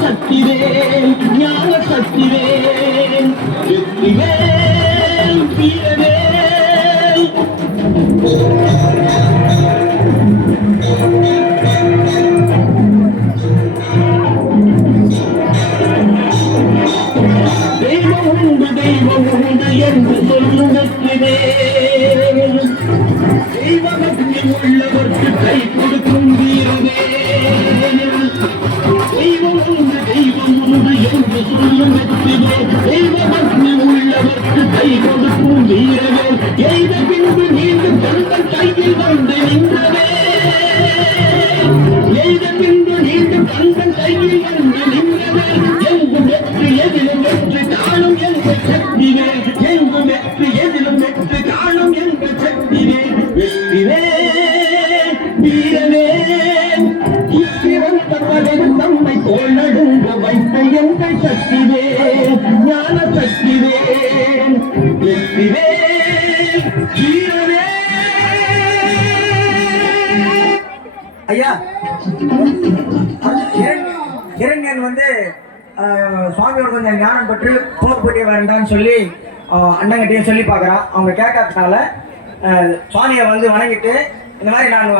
சக்திவேல் ஞான சக்திவேல் வெற்றிவேல் வீரவேல் தெய்வம் உண்டு என்று சொல்லும் வெற்றிவேல் தெய்வபக்தி உள்ளவர்க்கு கை கொடுக்கும் வீரவேல் தெய்வம் உண்டு என்று சொல்லும் வெற்றிவேல் தெய்வபக்தி உள்ளவர்க்கு கை கொடுக்கும் வீரவேல் எய்த பின்பு மீண்டும் தங்கள் கையில் வந்து நின்றவே எய்த பின்பு மீண்டும் தங்கள் கையில் வந்து நின்றவே எங்கு வெற்றி எதிலும் வெற்றி காணும் எங்கள் சக்திவேல் எங்கு வெற்றி எதிலும் வெற்றி காணும் எங்கள் சக்திவேல் வெற்றிவேல் வீரவேல் இப்பிறந்த பலன் நம்மை தோல் நடுங்க வைத்த எங்கள் சக்திவேல் ஞான சக்திவேல் வெற்றிவேல் வீரவேல். ஐயா இரண்யன் சுவாமியோட கொஞ்சம் ஞானம் பற்றி போர் புரிய வேண்டாம்னு சொல்லி அண்ணங்கிட்டையும் சொல்லி பார்க்குறான். அவங்க கேட்காதனால சுவாமியை வணங்கிட்டு இந்த மாதிரி நான்